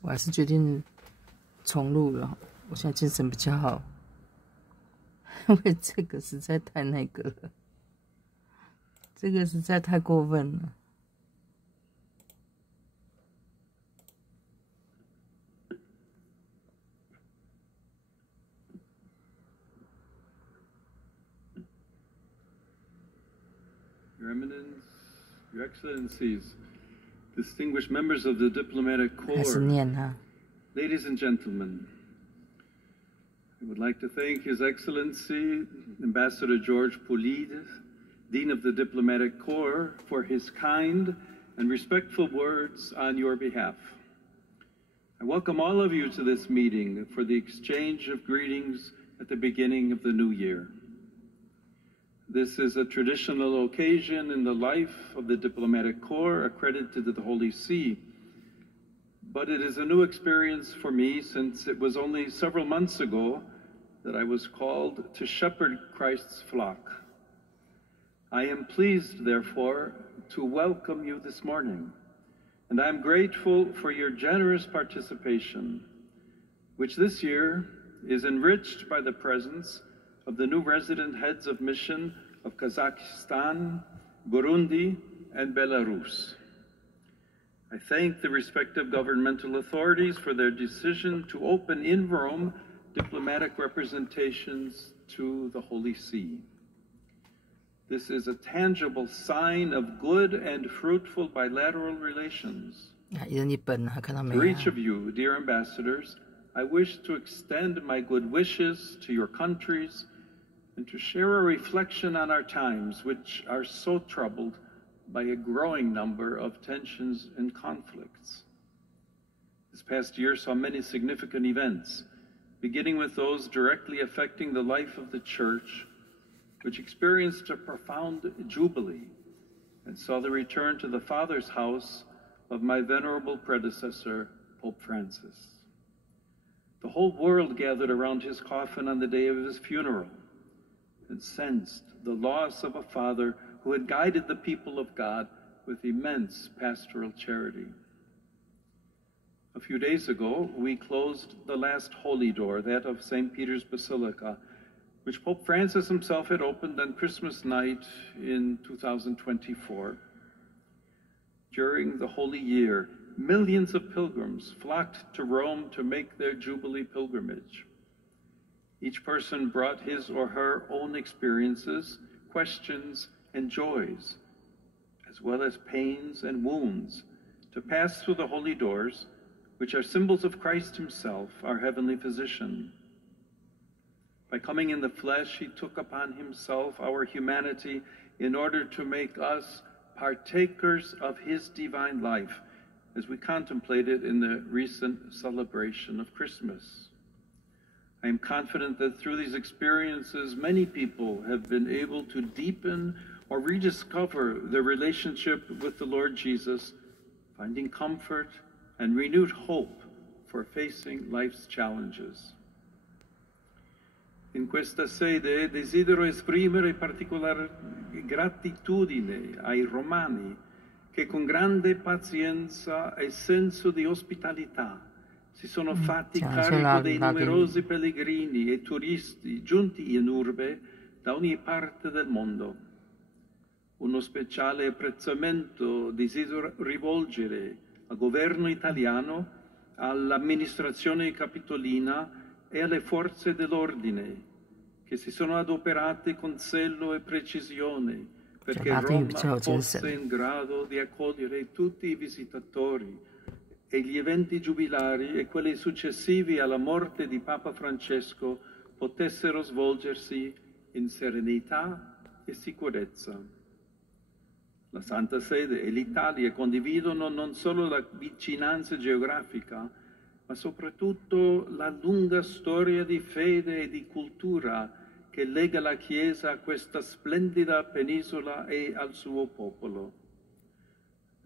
我还是决定重录了。我现在精神比较好，因为这个实在太那个了，这个实在太过分了。Your Eminence, Your Excellencies, distinguished members of the diplomatic corps, ladies and gentlemen, I would like to thank His Excellency, Ambassador George Poulides, Dean of the Diplomatic Corps, for his kind and respectful words on your behalf. I welcome all of you to this meeting for the exchange of greetings at the beginning of the new year. This is a traditional occasion in the life of the Diplomatic Corps accredited to the Holy See, but it is a new experience for me since it was only several months ago that I was called to shepherd Christ's flock. I am pleased, therefore, to welcome you this morning, and I am grateful for your generous participation, which this year is enriched by the presence of the new resident heads of mission of Kazakhstan, Burundi, and Belarus. I thank the respective governmental authorities for their decision to open in Rome diplomatic representations to the Holy See. This is a tangible sign of good and fruitful bilateral relations. To each of you, dear ambassadors, I wish to extend my good wishes to your countries and to share a reflection on our times, which are so troubled by a growing number of tensions and conflicts. This past year saw many significant events, beginning with those directly affecting the life of the Church, which experienced a profound jubilee and saw the return to the Father's house of my venerable predecessor, Pope Francis. The whole world gathered around his coffin on the day of his funeral and sensed the loss of a father who had guided the people of God with immense pastoral charity. A few days ago, we closed the last holy door, that of St. Peter's Basilica, which Pope Francis himself had opened on Christmas night in 2024. During the Holy Year, millions of pilgrims flocked to Rome to make their Jubilee pilgrimage. Each person brought his or her own experiences, questions, and joys, as well as pains and wounds, to pass through the holy doors, which are symbols of Christ himself, our heavenly physician. By coming in the flesh, he took upon himself our humanity in order to make us partakers of his divine life, as we contemplated in the recent celebration of Christmas. I am confident that through these experiences, many people have been able to deepen or rediscover their relationship with the Lord Jesus, finding comfort and renewed hope for facing life's challenges. In questa sede desidero esprimere particolare gratitudine ai romani che con grande pazienza e senso di ospitalità si sono fatti carico dei numerosi pellegrini e turisti giunti in urbe da ogni parte del mondo. Uno speciale apprezzamento desidero rivolgere al governo italiano, all'amministrazione capitolina e alle forze dell'ordine che si sono adoperate con zelo e precisione perché Roma fosse in grado di accogliere tutti i visitatori e gli eventi giubilari e quelli successivi alla morte di Papa Francesco potessero svolgersi in serenità e sicurezza. La Santa Sede e l'Italia condividono non solo la vicinanza geografica, ma soprattutto la lunga storia di fede e di cultura che lega la Chiesa a questa splendida penisola e al suo popolo.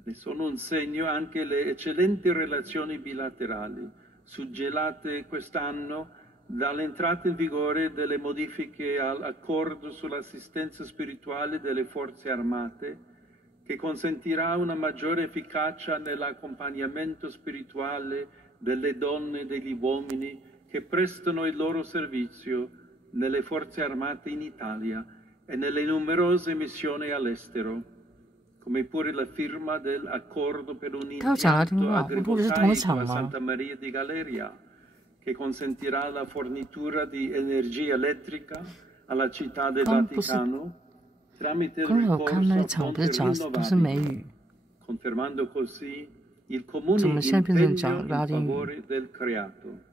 Ne sono un segno anche le eccellenti relazioni bilaterali, suggellate quest'anno dall'entrata in vigore delle modifiche all'accordo sull'assistenza spirituale delle forze armate, che consentirà una maggiore efficacia nell'accompagnamento spirituale delle donne e degli uomini che prestano il loro servizio nelle forze armate in Italia e nelle numerose missioni all'estero, come pure la firma dell'accordo per un impianto agrivoltaico a Santa Maria di Galeria, che consentirà la fornitura di energia elettrica alla città del Vaticano tramite il ricorso a fonti rinnovabili, confermando così il comune impegno in favore del creato.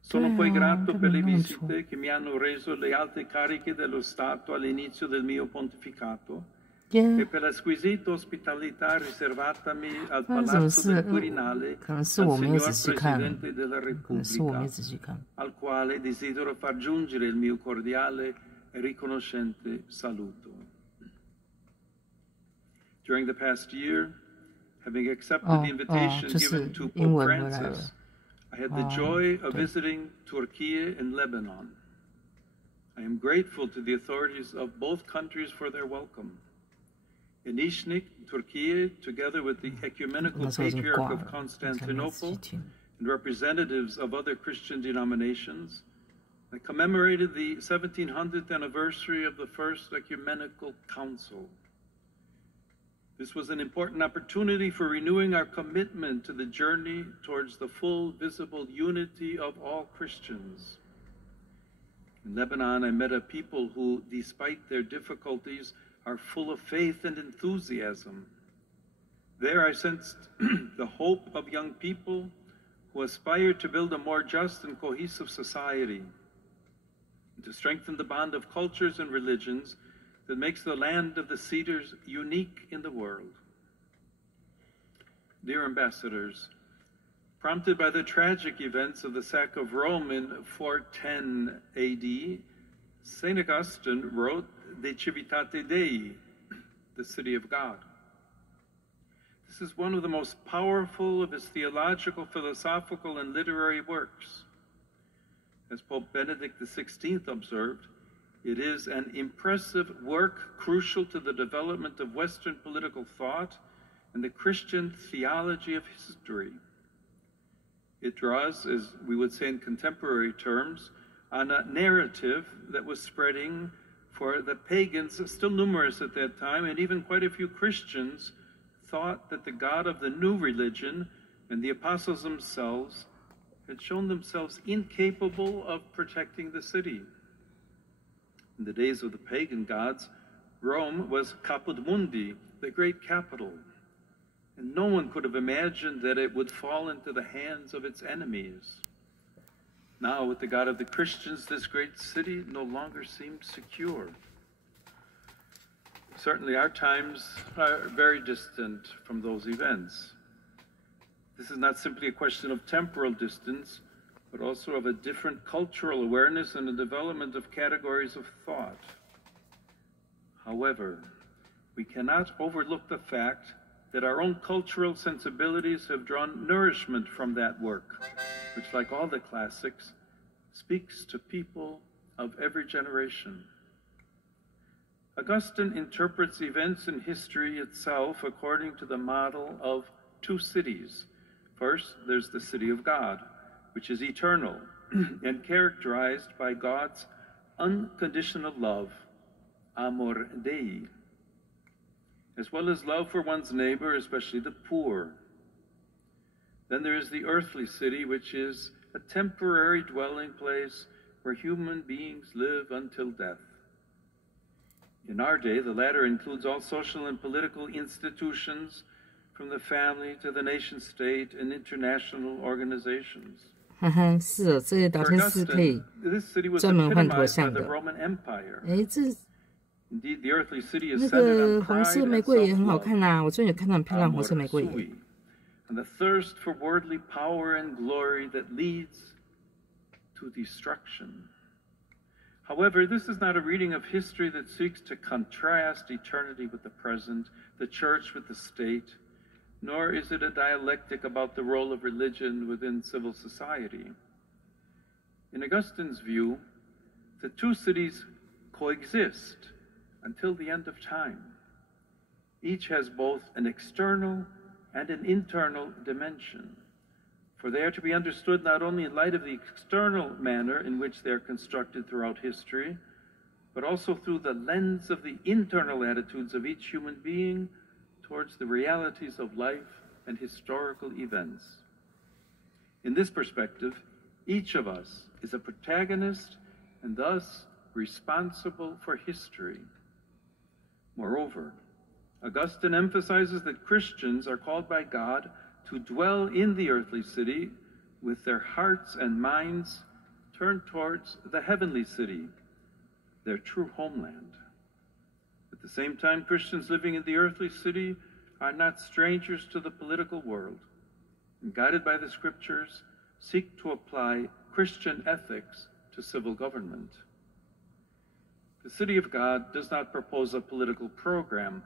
Sono poi grato per le visite che mi hanno reso le alte cariche dello Stato all'inizio del mio pontificato e per la squisita ospitalità riservatami al Palazzo del Quirinale dal signor Presidente della Repubblica, al quale desidero far giungere il mio cordiale e riconoscente saluto. During the past year, having accepted the invitation given to Pope Francis, I had the joy of visiting Turkey and Lebanon. I am grateful to the authorities of both countries for their welcome. In Iznik, Turkey, together with the Ecumenical Patriarch of Constantinople and representatives of other Christian denominations, I commemorated the 1700th anniversary of the First Ecumenical Council. This was an important opportunity for renewing our commitment to the journey towards the full, visible unity of all Christians. In Lebanon, I met a people who, despite their difficulties, are full of faith and enthusiasm. There I sensed the hope of young people who aspire to build a more just and cohesive society, and to strengthen the bond of cultures and religions that makes the land of the Cedars unique in the world. Dear ambassadors, prompted by the tragic events of the sack of Rome in 410 AD, St. Augustine wrote De Civitate Dei, the City of God. This is one of the most powerful of his theological, philosophical, and literary works. As Pope Benedict XVI observed, it is an impressive work crucial to the development of Western political thought and the Christian theology of history. It draws, as we would say in contemporary terms, on a narrative that was spreading for the pagans, still numerous at that time, and even quite a few Christians thought that the God of the new religion and the apostles themselves had shown themselves incapable of protecting the city. In the days of the pagan gods, Rome was Caput Mundi, the great capital, and no one could have imagined that it would fall into the hands of its enemies. Now, with the God of the Christians, this great city no longer seems secure. Certainly, our times are very distant from those events. This is not simply a question of temporal distance, but also of a different cultural awareness and the development of categories of thought. However, we cannot overlook the fact that our own cultural sensibilities have drawn nourishment from that work, which, like all the classics, speaks to people of every generation. Augustine interprets events in history itself according to the model of two cities. First, there's the city of God, which is eternal and characterized by God's unconditional love, amor Dei, as well as love for one's neighbor, especially the poor. Then there is the earthly city, which is a temporary dwelling place where human beings live until death. In our day, the latter includes all social and political institutions, from the family to the nation state and international organizations. 是哦，这些聊天室可以专门换头像的。哎，这那个红色玫瑰也很好看啊！我最近有看到很漂亮红色玫瑰叶。And the thirst for worldly power and glory that leads to destruction. However, this is not a reading of history that seeks to contrast eternity with the present, the church with the state, nor is it a dialectic about the role of religion within civil society. In Augustine's view, the two cities coexist until the end of time. Each has both an external and an internal dimension, for they are to be understood not only in light of the external manner in which they are constructed throughout history, but also through the lens of the internal attitudes of each human being towards the realities of life and historical events. In this perspective, each of us is a protagonist and thus responsible for history. Moreover, Augustine emphasizes that Christians are called by God to dwell in the earthly city with their hearts and minds turned towards the heavenly city, their true homeland. At the same time, Christians living in the earthly city are not strangers to the political world, and guided by the scriptures, seek to apply Christian ethics to civil government. The City of God does not propose a political program.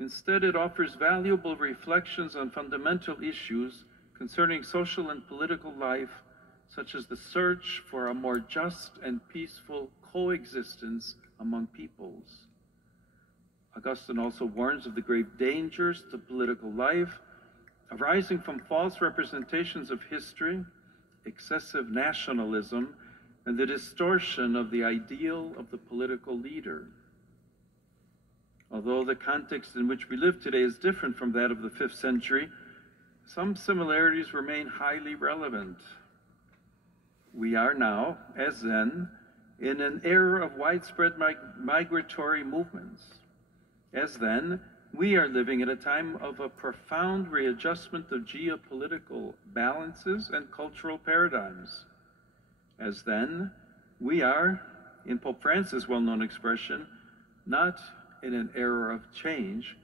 Instead, it offers valuable reflections on fundamental issues concerning social and political life, such as the search for a more just and peaceful coexistence among peoples. Augustine also warns of the grave dangers to political life arising from false representations of history, excessive nationalism, and the distortion of the ideal of the political leader. Although the context in which we live today is different from that of the 5th century, some similarities remain highly relevant. We are now, as then, in an era of widespread migratory movements. As then, we are living at a time of a profound readjustment of geopolitical balances and cultural paradigms. As then, we are, in Pope Francis' well-known expression, not in an era of change,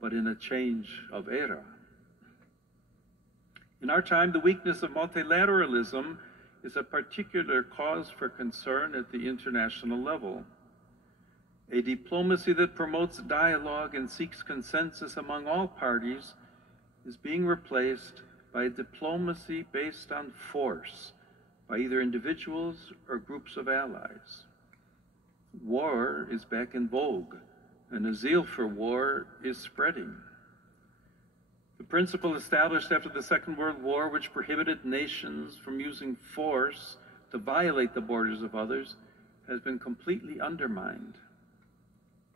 but in a change of era. In our time, the weakness of multilateralism is a particular cause for concern at the international level. A diplomacy that promotes dialogue and seeks consensus among all parties is being replaced by a diplomacy based on force, by either individuals or groups of allies. War is back in vogue, and a zeal for war is spreading. The principle established after the Second World War, which prohibited nations from using force to violate the borders of others, has been completely undermined.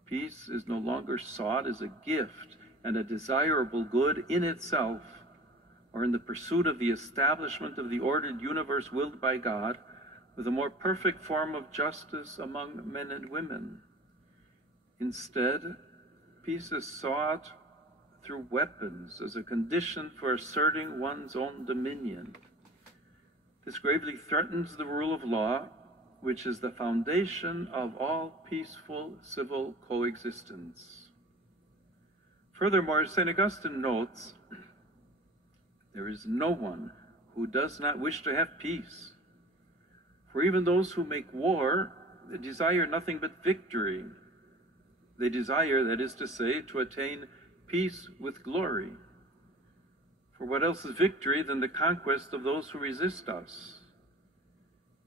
Peace is no longer sought as a gift and a desirable good in itself, or in the pursuit of the establishment of the ordered universe willed by God, with a more perfect form of justice among men and women. Instead, peace is sought through weapons as a condition for asserting one's own dominion. This gravely threatens the rule of law, which is the foundation of all peaceful civil coexistence. Furthermore, St. Augustine notes, there is no one who does not wish to have peace. For even those who make war desire nothing but victory. They desire, that is to say, to attain peace with glory. For what else is victory than the conquest of those who resist us?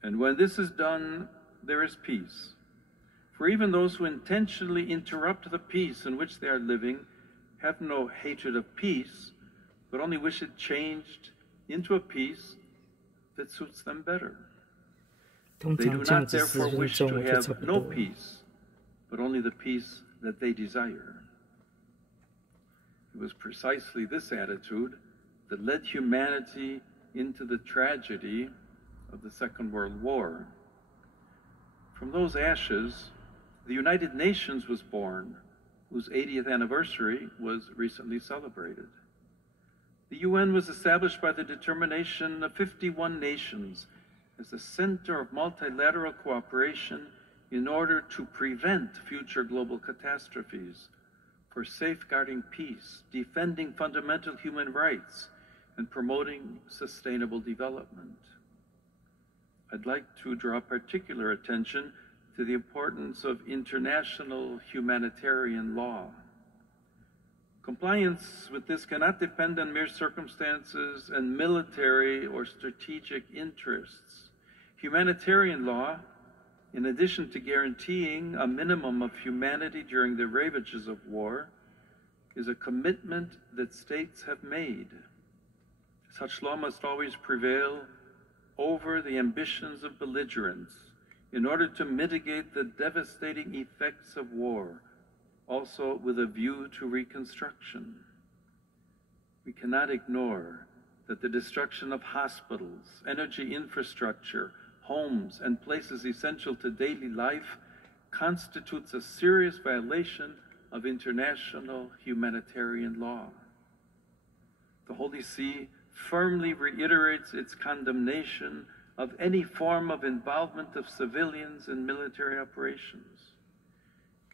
And when this is done, there is peace. For even those who intentionally interrupt the peace in which they are living have no hatred of peace, but only wish it changed into a peace that suits them better. They do not therefore wish to have no peace, but only the peace that they desire. It was precisely this attitude that led humanity into the tragedy of the Second World War. From those ashes, the United Nations was born, whose 80th anniversary was recently celebrated. The UN was established by the determination of 51 nations as the center of multilateral cooperation in order to prevent future global catastrophes, for safeguarding peace, defending fundamental human rights, and promoting sustainable development. I'd like to draw particular attention to the importance of international humanitarian law. Compliance with this cannot depend on mere circumstances and military or strategic interests. Humanitarian law, in addition to guaranteeing a minimum of humanity during the ravages of war, is a commitment that states have made. Such law must always prevail over the ambitions of belligerents in order to mitigate the devastating effects of war, also with a view to reconstruction. We cannot ignore that the destruction of hospitals, energy infrastructure, homes, and places essential to daily life constitutes a serious violation of international humanitarian law. The Holy See firmly reiterates its condemnation of any form of involvement of civilians in military operations.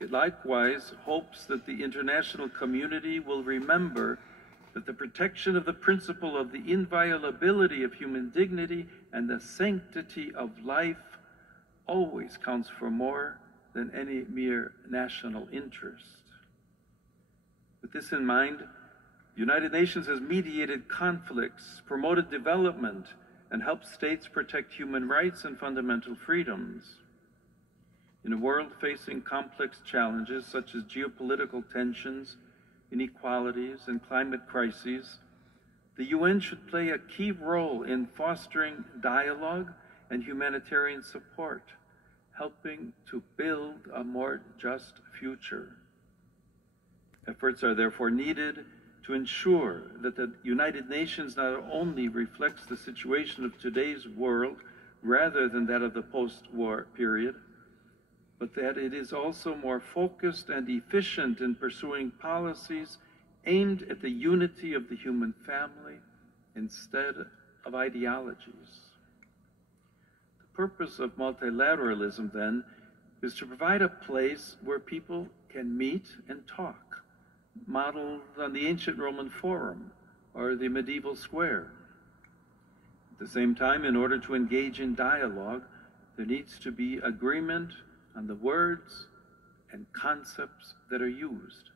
It likewise hopes that the international community will remember that the protection of the principle of the inviolability of human dignity and the sanctity of life always counts for more than any mere national interest. With this in mind, the United Nations has mediated conflicts, promoted development, and helped states protect human rights and fundamental freedoms. In a world facing complex challenges such as geopolitical tensions, inequalities, and climate crises, the UN should play a key role in fostering dialogue and humanitarian support, helping to build a more just future. Efforts are therefore needed to ensure that the United Nations not only reflects the situation of today's world rather than that of the post-war period, but that it is also more focused and efficient in pursuing policies aimed at the unity of the human family instead of ideologies. The purpose of multilateralism, then, is to provide a place where people can meet and talk, modeled on the ancient Roman Forum or the medieval square. At the same time, in order to engage in dialogue, there needs to be agreement on the words and concepts that are used.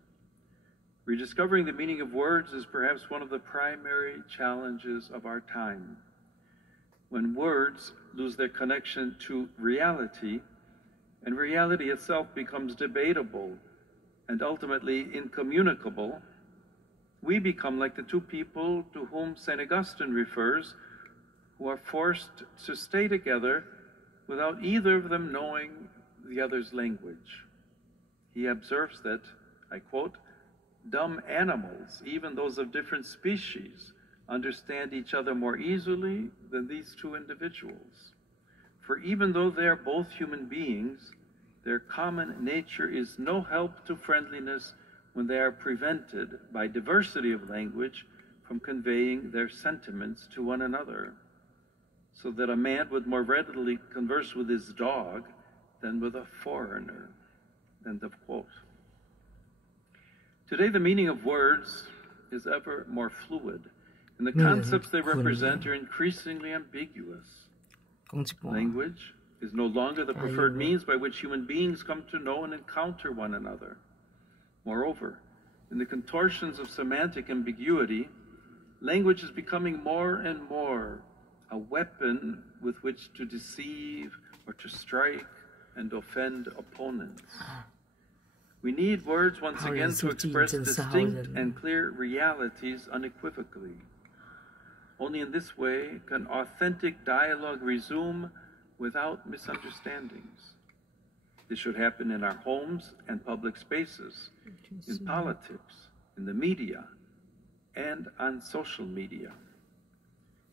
Rediscovering the meaning of words is perhaps one of the primary challenges of our time. When words lose their connection to reality, and reality itself becomes debatable and ultimately incommunicable, we become like the two people to whom St. Augustine refers, who are forced to stay together without either of them knowing the other's language. He observes that, I quote, "Dumb animals, even those of different species, understand each other more easily than these two individuals. For even though they are both human beings, their common nature is no help to friendliness when they are prevented by diversity of language from conveying their sentiments to one another, so that a man would more readily converse with his dog than with a foreigner." End of quote. Today, the meaning of words is ever more fluid, and the concepts they represent are increasingly ambiguous. Language is no longer the preferred means by which human beings come to know and encounter one another. Moreover, in the contortions of semantic ambiguity, language is becoming more and more a weapon with which to deceive or to strike and offend opponents. We need words once again to express distinct and clear realities unequivocally. Only in this way can authentic dialogue resume without misunderstandings. This should happen in our homes and public spaces, in politics, in the media, and on social media.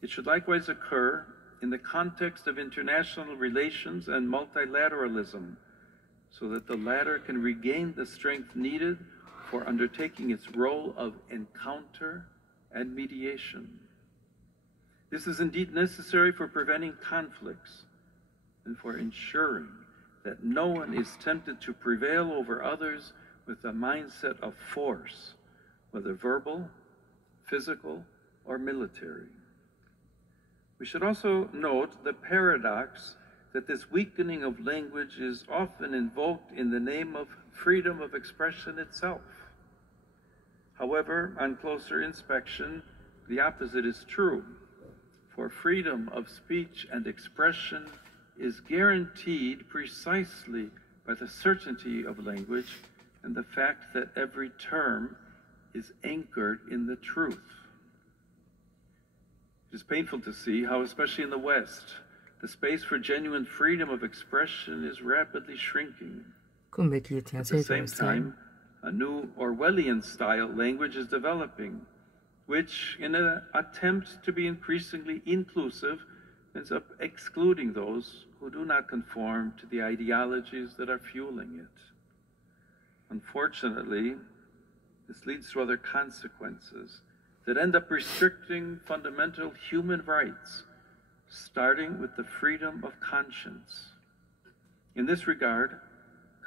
It should likewise occur in the context of international relations and multilateralism, so that the latter can regain the strength needed for undertaking its role of encounter and mediation. This is indeed necessary for preventing conflicts and for ensuring that no one is tempted to prevail over others with a mindset of force, whether verbal, physical, or military. We should also note the paradox that this weakening of language is often invoked in the name of freedom of expression itself. However, on closer inspection, the opposite is true, for freedom of speech and expression is guaranteed precisely by the certainty of language and the fact that every term is anchored in the truth. It is painful to see how, especially in the West, the space for genuine freedom of expression is rapidly shrinking. At the same time, a new Orwellian-style language is developing, which, in an attempt to be increasingly inclusive, ends up excluding those who do not conform to the ideologies that are fueling it. Unfortunately, this leads to other consequences that end up restricting fundamental human rights, starting with the freedom of conscience. In this regard,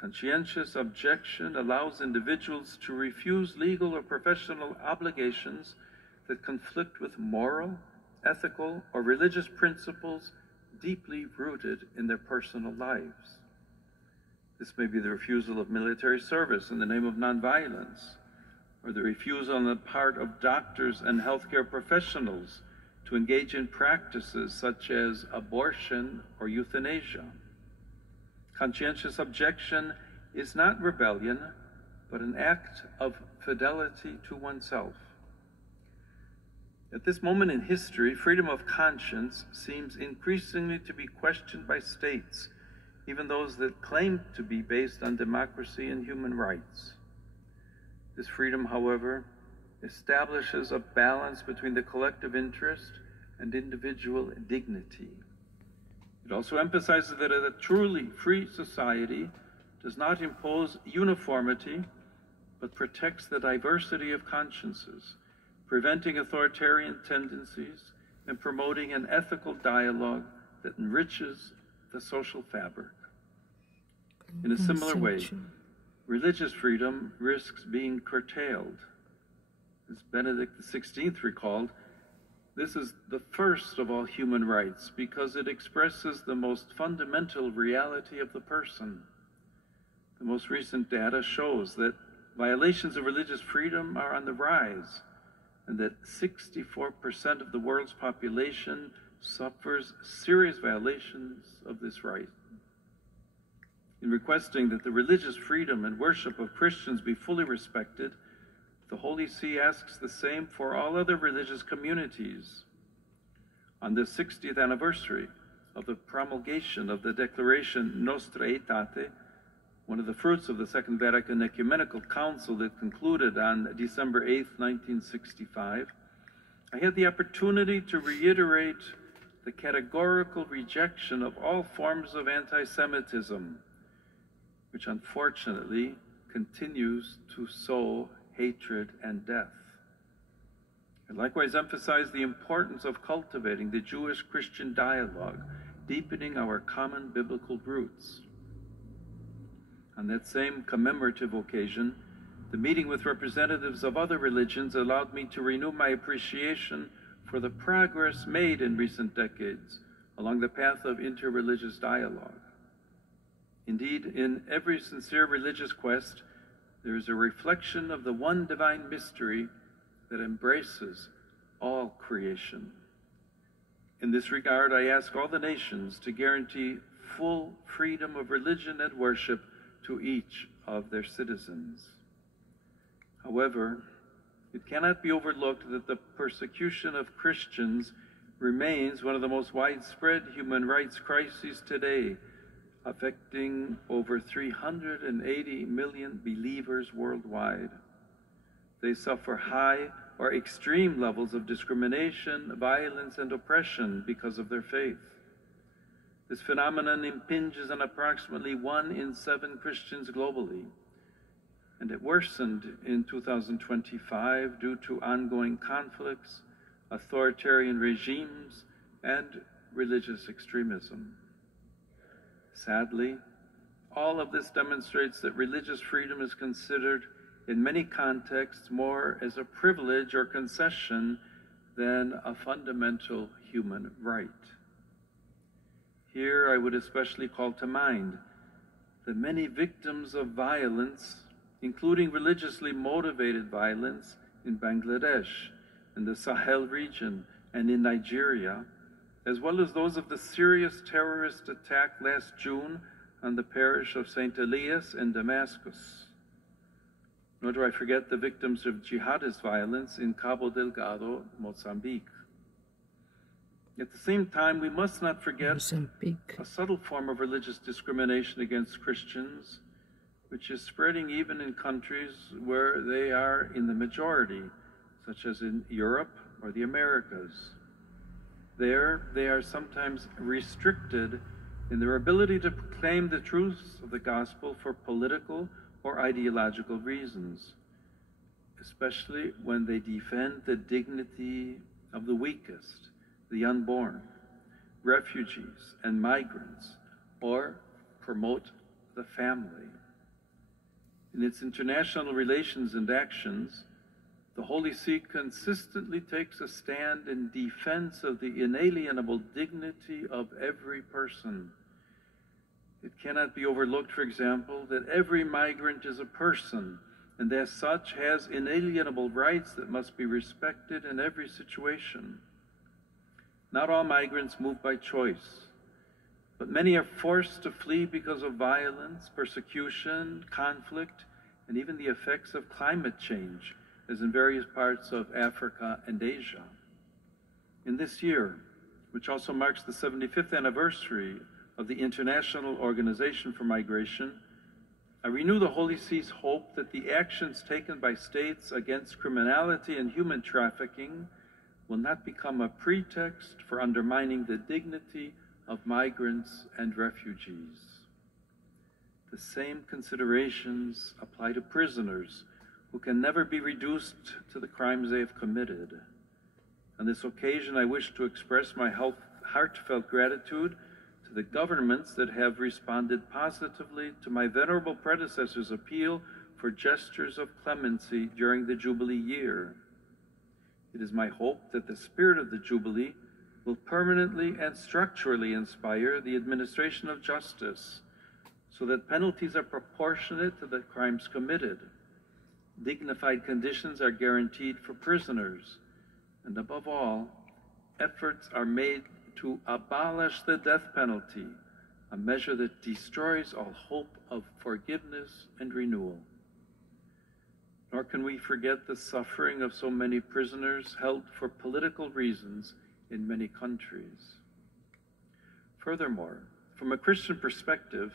conscientious objection allows individuals to refuse legal or professional obligations that conflict with moral, ethical, or religious principles deeply rooted in their personal lives. This may be the refusal of military service in the name of nonviolence, or the refusal on the part of doctors and healthcare professionals to engage in practices such as abortion or euthanasia. Conscientious objection is not rebellion, but an act of fidelity to oneself. At this moment in history, freedom of conscience seems increasingly to be questioned by states, even those that claim to be based on democracy and human rights. This freedom, however, establishes a balance between the collective interest and individual dignity. It also emphasizes that a truly free society does not impose uniformity, but protects the diversity of consciences, preventing authoritarian tendencies and promoting an ethical dialogue that enriches the social fabric. In a similar way, religious freedom risks being curtailed. As Benedict XVI recalled, this is the first of all human rights because it expresses the most fundamental reality of the person. The most recent data shows that violations of religious freedom are on the rise, and that 64% of the world's population suffers serious violations of this right. In requesting that the religious freedom and worship of Christians be fully respected, the Holy See asks the same for all other religious communities. On the 60th anniversary of the promulgation of the Declaration Nostra Aetate, one of the fruits of the Second Vatican Ecumenical Council that concluded on December 8, 1965, I had the opportunity to reiterate the categorical rejection of all forms of anti-Semitism, which unfortunately continues to sow hatred and death. I likewise emphasize the importance of cultivating the Jewish-Christian dialogue, deepening our common biblical roots. On that same commemorative occasion, the meeting with representatives of other religions allowed me to renew my appreciation for the progress made in recent decades along the path of interreligious dialogue. Indeed, in every sincere religious quest, there is a reflection of the one divine mystery that embraces all creation. In this regard, I ask all the nations to guarantee full freedom of religion and worship to each of their citizens. However, it cannot be overlooked that the persecution of Christians remains one of the most widespread human rights crises today, affecting over 380 million believers worldwide. They suffer high or extreme levels of discrimination, violence, and oppression because of their faith. This phenomenon impinges on approximately 1 in 7 Christians globally, and it worsened in 2025 due to ongoing conflicts, authoritarian regimes, and religious extremism. Sadly, all of this demonstrates that religious freedom is considered in many contexts more as a privilege or concession than a fundamental human right. Here I would especially call to mind the many victims of violence, including religiously motivated violence in Bangladesh, in the Sahel region, and in Nigeria, as well as those of the serious terrorist attack last June on the parish of St. Elias in Damascus. Nor do I forget the victims of jihadist violence in Cabo Delgado, Mozambique. At the same time, we must not forget a subtle form of religious discrimination against Christians, which is spreading even in countries where they are in the majority, such as in Europe or the Americas. There, they are sometimes restricted in their ability to proclaim the truths of the gospel for political or ideological reasons, especially when they defend the dignity of the weakest, the unborn, refugees and migrants, or promote the family. In its international relations and actions, the Holy See consistently takes a stand in defense of the inalienable dignity of every person. It cannot be overlooked, for example, that every migrant is a person and as such has inalienable rights that must be respected in every situation. Not all migrants move by choice, but many are forced to flee because of violence, persecution, conflict, and even the effects of climate change, as in various parts of Africa and Asia. In this year, which also marks the 75th anniversary of the International Organization for Migration, I renew the Holy See's hope that the actions taken by states against criminality and human trafficking will not become a pretext for undermining the dignity of migrants and refugees. The same considerations apply to prisoners who can never be reduced to the crimes they have committed. On this occasion, I wish to express my heartfelt gratitude to the governments that have responded positively to my venerable predecessor's appeal for gestures of clemency during the Jubilee year. It is my hope that the spirit of the Jubilee will permanently and structurally inspire the administration of justice so that penalties are proportionate to the crimes committed. Dignified conditions are guaranteed for prisoners, and above all, efforts are made to abolish the death penalty, a measure that destroys all hope of forgiveness and renewal. Nor can we forget the suffering of so many prisoners held for political reasons in many countries. Furthermore, from a Christian perspective,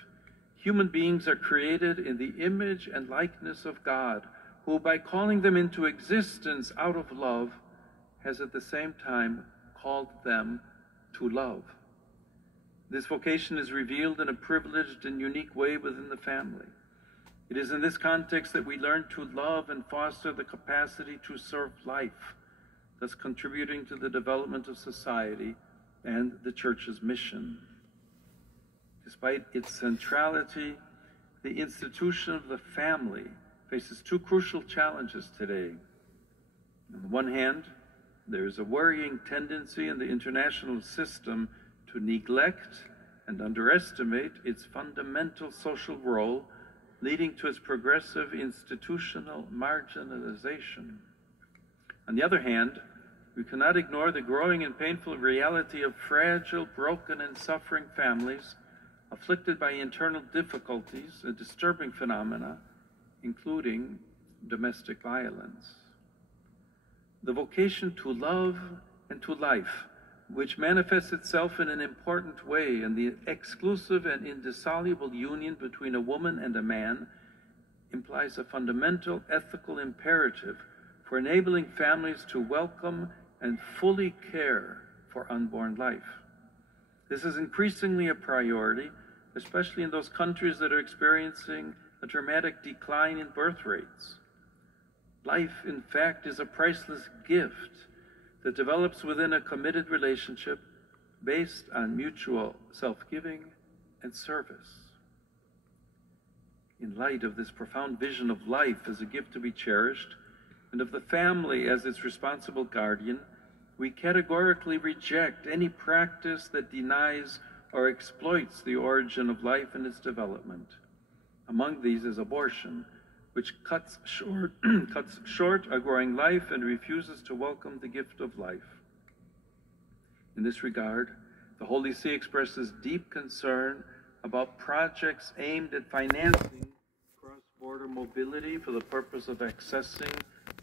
human beings are created in the image and likeness of God, who, by calling them into existence out of love, has at the same time called them to love. This vocation is revealed in a privileged and unique way within the family. It is in this context that we learn to love and foster the capacity to serve life, thus contributing to the development of society and the Church's mission. Despite its centrality, the institution of the family faces two crucial challenges today. On the one hand, there is a worrying tendency in the international system to neglect and underestimate its fundamental social role, leading to its progressive institutional marginalization. On the other hand, we cannot ignore the growing and painful reality of fragile, broken, and suffering families afflicted by internal difficulties, a disturbing phenomena, including domestic violence. The vocation to love and to life, which manifests itself in an important way in the exclusive and indissoluble union between a woman and a man, implies a fundamental ethical imperative for enabling families to welcome and fully care for unborn life. This is increasingly a priority, especially in those countries that are experiencing a dramatic decline in birth rates. Life, in fact, is a priceless gift that develops within a committed relationship based on mutual self-giving and service. In light of this profound vision of life as a gift to be cherished, and of the family as its responsible guardian, we categorically reject any practice that denies or exploits the origin of life and its development. Among these is abortion, which cuts short a growing life and refuses to welcome the gift of life. In this regard, the Holy See expresses deep concern about projects aimed at financing border mobility for the purpose of accessing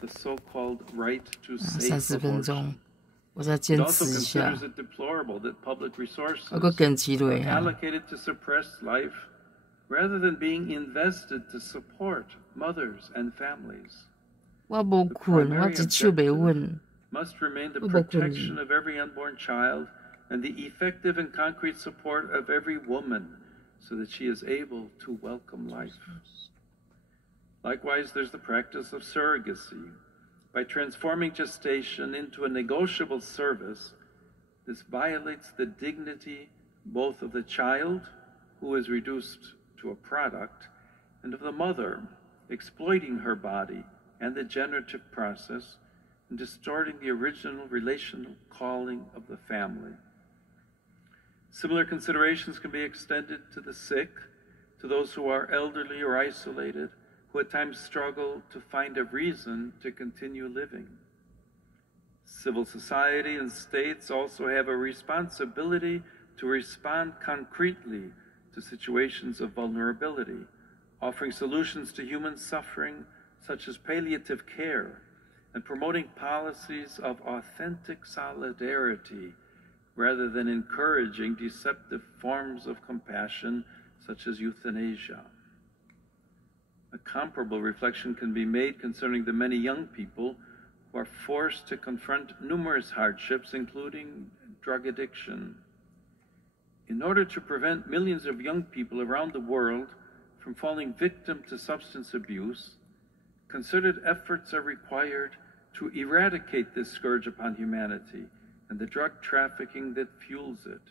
the so-called right to safe 30分钟 abortion. 我再 It 坚 also 持一下 considers it deplorable that public resources 我個更幾 are 類啊 allocated to suppress life rather than being invested to support mothers and families. 我無困我一手袂穩 Must remain the 我無困 protection of every unborn child and the effective and concrete support of every woman so that she is able to welcome life. Likewise, there's the practice of surrogacy. By transforming gestation into a negotiable service, this violates the dignity both of the child, who is reduced to a product, and of the mother, exploiting her body and the generative process, and distorting the original relational calling of the family. Similar considerations can be extended to the sick, to those who are elderly or isolated, who at times struggle to find a reason to continue living. Civil society and states also have a responsibility to respond concretely to situations of vulnerability, offering solutions to human suffering such as palliative care, and promoting policies of authentic solidarity rather than encouraging deceptive forms of compassion such as euthanasia. A comparable reflection can be made concerning the many young people who are forced to confront numerous hardships, including drug addiction. In order to prevent millions of young people around the world from falling victim to substance abuse, concerted efforts are required to eradicate this scourge upon humanity and the drug trafficking that fuels it.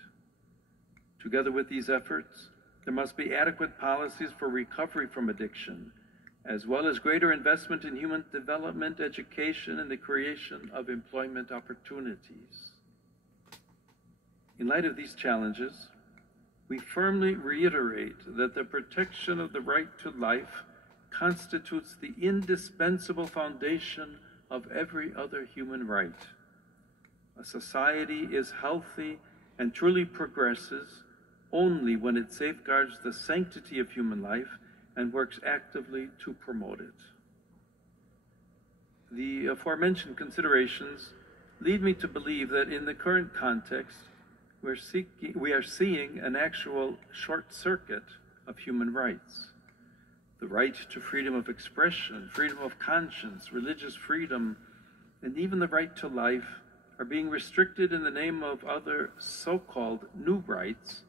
Together with these efforts, there must be adequate policies for recovery from addiction, as well as greater investment in human development, education, and the creation of employment opportunities. In light of these challenges, we firmly reiterate that the protection of the right to life constitutes the indispensable foundation of every other human right. A society is healthy and truly progresses only when it safeguards the sanctity of human life and works actively to promote it. The aforementioned considerations lead me to believe that in the current context, we are seeing an actual short circuit of human rights. The right to freedom of expression, freedom of conscience, religious freedom, and even the right to life are being restricted in the name of other so-called new rights,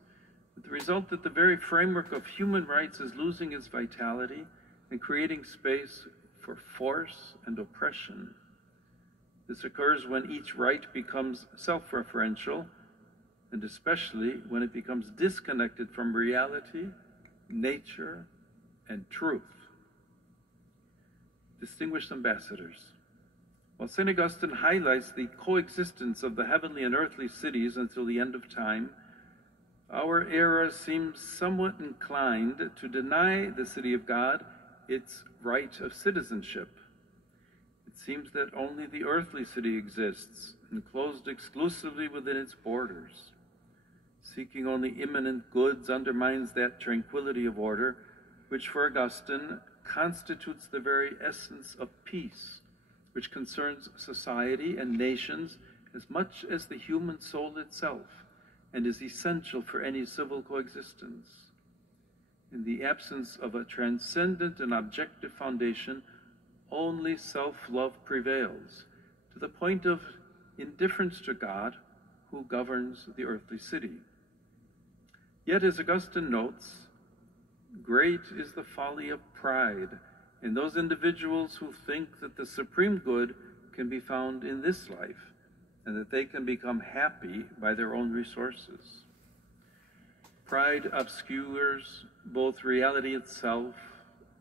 with the result that the very framework of human rights is losing its vitality and creating space for force and oppression. This occurs when each right becomes self-referential, and especially when it becomes disconnected from reality, nature, and truth. Distinguished ambassadors, while St. Augustine highlights the coexistence of the heavenly and earthly cities until the end of time, our era seems somewhat inclined to deny the city of God its right of citizenship. It seems that only the earthly city exists, enclosed exclusively within its borders. Seeking only imminent goods undermines that tranquility of order, which for Augustine constitutes the very essence of peace, which concerns society and nations as much as the human soul itself, and is essential for any civil coexistence. In the absence of a transcendent and objective foundation, only self-love prevails, to the point of indifference to God, who governs the earthly city. Yet, as Augustine notes, great is the folly of pride in those individuals who think that the supreme good can be found in this life, and that they can become happy by their own resources. Pride obscures both reality itself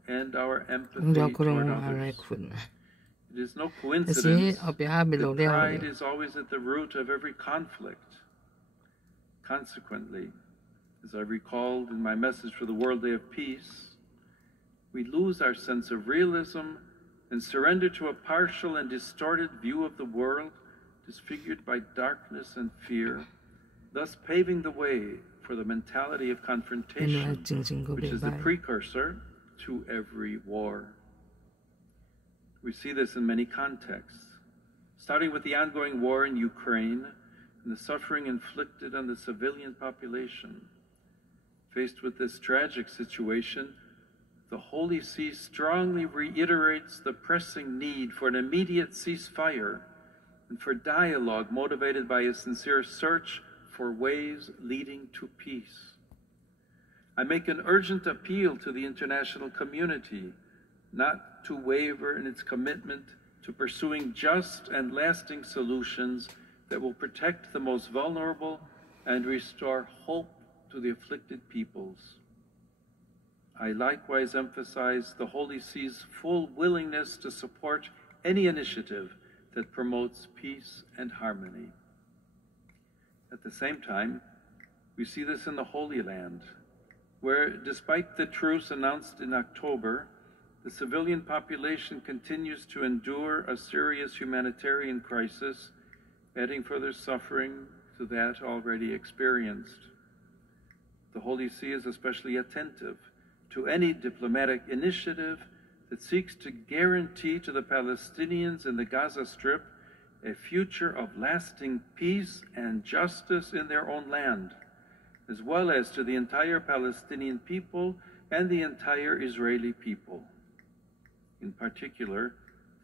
and our empathy toward others. It is no coincidence that pride is always at the root of every conflict. Consequently, as I recalled in my message for the World Day of Peace, we lose our sense of realism and surrender to a partial and distorted view of the world, disfigured by darkness and fear, thus paving the way for the mentality of confrontation, which is the precursor to every war. We see this in many contexts, starting with the ongoing war in Ukraine and the suffering inflicted on the civilian population. Faced with this tragic situation, the Holy See strongly reiterates the pressing need for an immediate ceasefire and for dialogue motivated by a sincere search for ways leading to peace. I make an urgent appeal to the international community not to waver in its commitment to pursuing just and lasting solutions that will protect the most vulnerable and restore hope to the afflicted peoples. I likewise emphasize the Holy See's full willingness to support any initiative that promotes peace and harmony. At the same time, we see this in the Holy Land, where, despite the truce announced in October, the civilian population continues to endure a serious humanitarian crisis, adding further suffering to that already experienced. The Holy See is especially attentive to any diplomatic initiative that seeks to guarantee to the Palestinians in the Gaza Strip a future of lasting peace and justice in their own land, as well as to the entire Palestinian people and the entire Israeli people. In particular,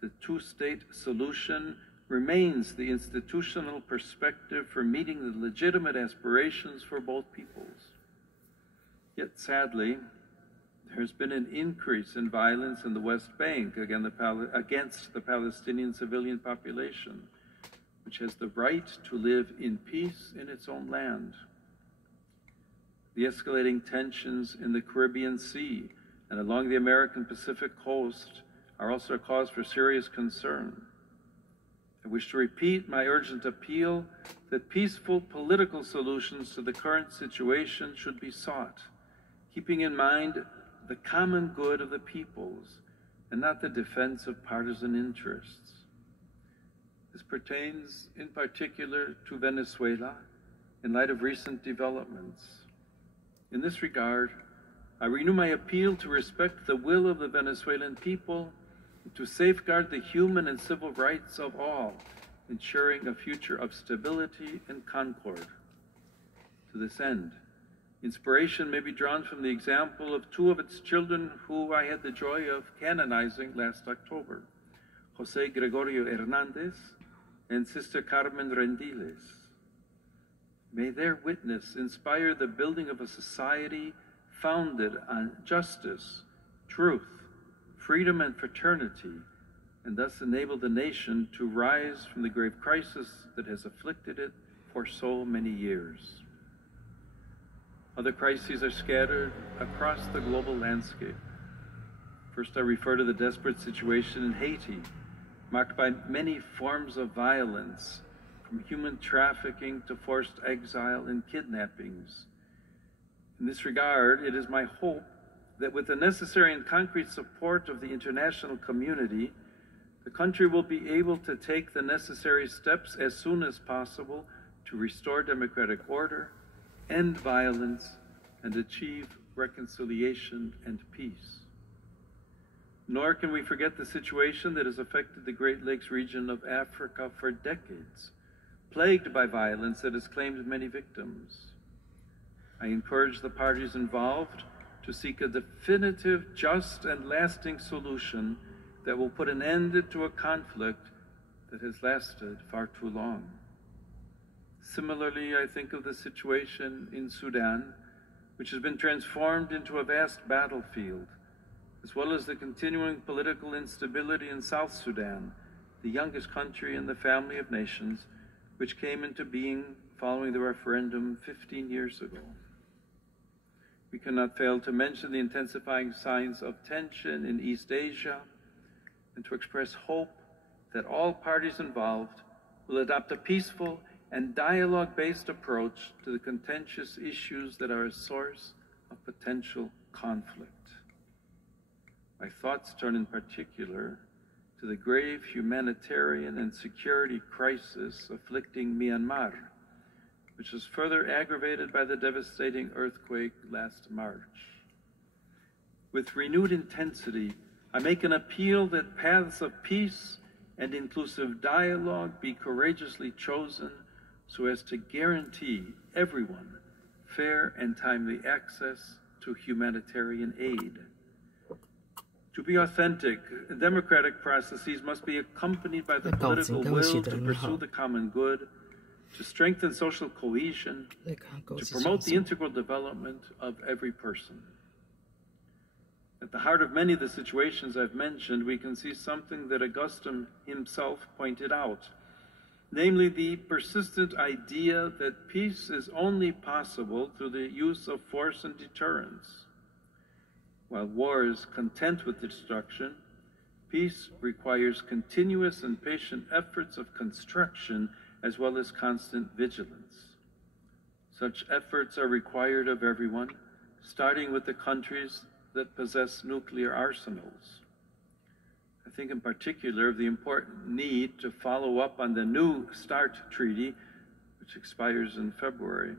the two-state solution remains the institutional perspective for meeting the legitimate aspirations for both peoples. Yet sadly, there has been an increase in violence in the West Bank against the Palestinian civilian population, which has the right to live in peace in its own land. The escalating tensions in the Caribbean Sea and along the American Pacific coast are also a cause for serious concern. I wish to repeat my urgent appeal that peaceful political solutions to the current situation should be sought, keeping in mind the common good of the peoples and not the defense of partisan interests. This pertains in particular to Venezuela in light of recent developments. In this regard, I renew my appeal to respect the will of the Venezuelan people and to safeguard the human and civil rights of all, ensuring a future of stability and concord. To this end, inspiration may be drawn from the example of two of its children who I had the joy of canonizing last October, José Gregorio Hernández and Sister Carmen Rendiles. May their witness inspire the building of a society founded on justice, truth, freedom, and fraternity, and thus enable the nation to rise from the grave crisis that has afflicted it for so many years. Other crises are scattered across the global landscape. First, I refer to the desperate situation in Haiti, marked by many forms of violence, from human trafficking to forced exile and kidnappings. In this regard, it is my hope that with the necessary and concrete support of the international community, the country will be able to take the necessary steps as soon as possible to restore democratic order, end violence, and achieve reconciliation and peace. Nor can we forget the situation that has affected the Great Lakes region of Africa for decades, plagued by violence that has claimed many victims. I encourage the parties involved to seek a definitive, just, and lasting solution that will put an end to a conflict that has lasted far too long. Similarly, I think of the situation in Sudan, which has been transformed into a vast battlefield, as well as the continuing political instability in South Sudan, the youngest country in the family of nations, which came into being following the referendum 15 years ago. We cannot fail to mention the intensifying signs of tension in East Asia and to express hope that all parties involved will adopt a peaceful and dialogue-based approach to the contentious issues that are a source of potential conflict. My thoughts turn in particular to the grave humanitarian and security crisis afflicting Myanmar, which was further aggravated by the devastating earthquake last March. with renewed intensity, I make an appeal that paths of peace and inclusive dialogue be courageously chosen so as to guarantee everyone fair and timely access to humanitarian aid. To be authentic, democratic processes must be accompanied by the political will to pursue the common good, to strengthen social cohesion, to promote the integral development of every person. At the heart of many of the situations I've mentioned, we can see something that Augustine himself pointed out, namely the persistent idea that peace is only possible through the use of force and deterrence. While war is content with destruction, peace requires continuous and patient efforts of construction as well as constant vigilance. Such efforts are required of everyone, starting with the countries that possess nuclear arsenals. I think in particular of the important need to follow up on the New START Treaty, which expires in February.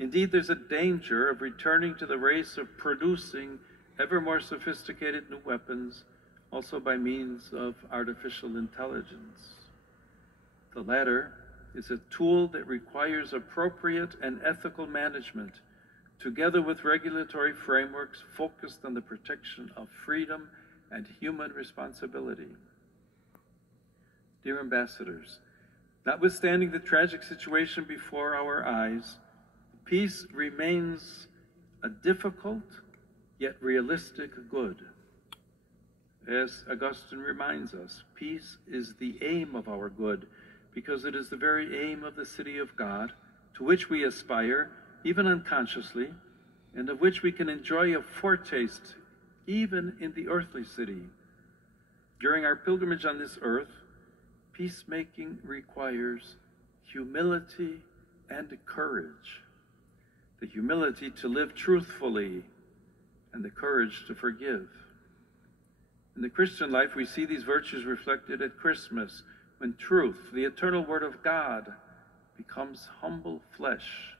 Indeed, there's a danger of returning to the race of producing ever more sophisticated new weapons, also by means of artificial intelligence. The latter is a tool that requires appropriate and ethical management, together with regulatory frameworks focused on the protection of freedom and human responsibility. Dear ambassadors, notwithstanding the tragic situation before our eyes, peace remains a difficult yet realistic good. As Augustine reminds us, peace is the aim of our good, because it is the very aim of the city of God, to which we aspire, even unconsciously, and of which we can enjoy a foretaste even in the earthly city. During our pilgrimage on this earth, peacemaking requires humility and courage. The humility to live truthfully and the courage to forgive. In the Christian life, we see these virtues reflected at Christmas, when truth, the eternal Word of God, becomes humble flesh.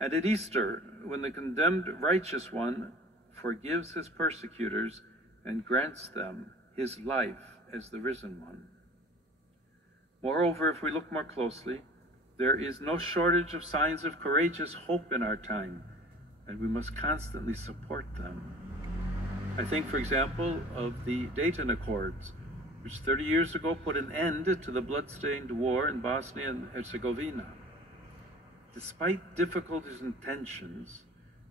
And at Easter, when the condemned righteous one forgives his persecutors and grants them his life as the risen one. Moreover, if we look more closely, there is no shortage of signs of courageous hope in our time, and we must constantly support them. I think, for example, of the Dayton Accords, which 30 years ago put an end to the blood-stained war in Bosnia and Herzegovina. Despite difficulties and tensions,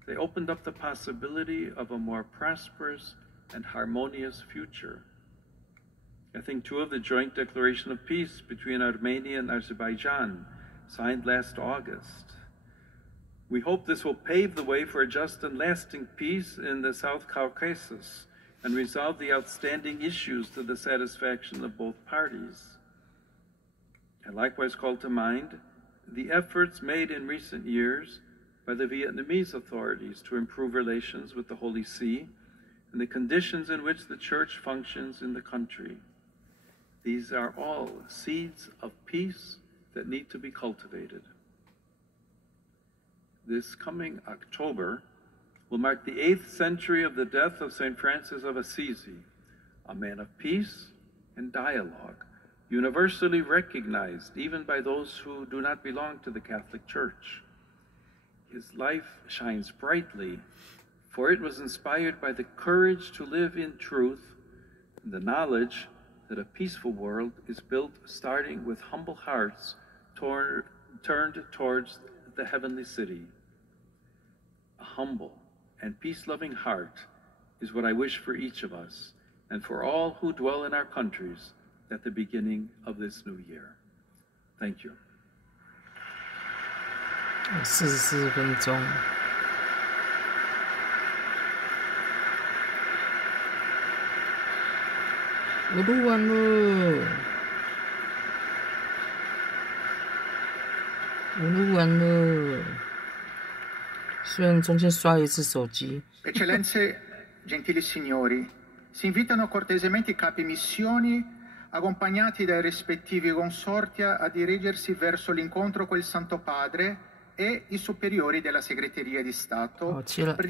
they opened up the possibility of a more prosperous and harmonious future. I think, too, of the joint declaration of peace between Armenia and Azerbaijan, signed last August. We hope this will pave the way for a just and lasting peace in the South Caucasus and resolve the outstanding issues to the satisfaction of both parties. I likewise call to mind the efforts made in recent years by the Vietnamese authorities to improve relations with the Holy See and the conditions in which the Church functions in the country. These are all seeds of peace that need to be cultivated. This coming October will mark the 8th century of the death of St. Francis of Assisi, a man of peace and dialogue, universally recognized even by those who do not belong to the Catholic Church. His life shines brightly, for it was inspired by the courage to live in truth and the knowledge that a peaceful world is built starting with humble hearts turned towards the heavenly city. A humble and peace-loving heart is what I wish for each of us and for all who dwell in our countries at the beginning of this new year. Thank you. 44分钟。我录完了，虽然中间刷一次手机。Eccellenze, gentili signori, si invitano cortesemente i capi missioni, accompagnati dai rispettivi consorti, a dirigersi verso l'incontro con il Santo Padre e i superiori della Segreteria di Stato per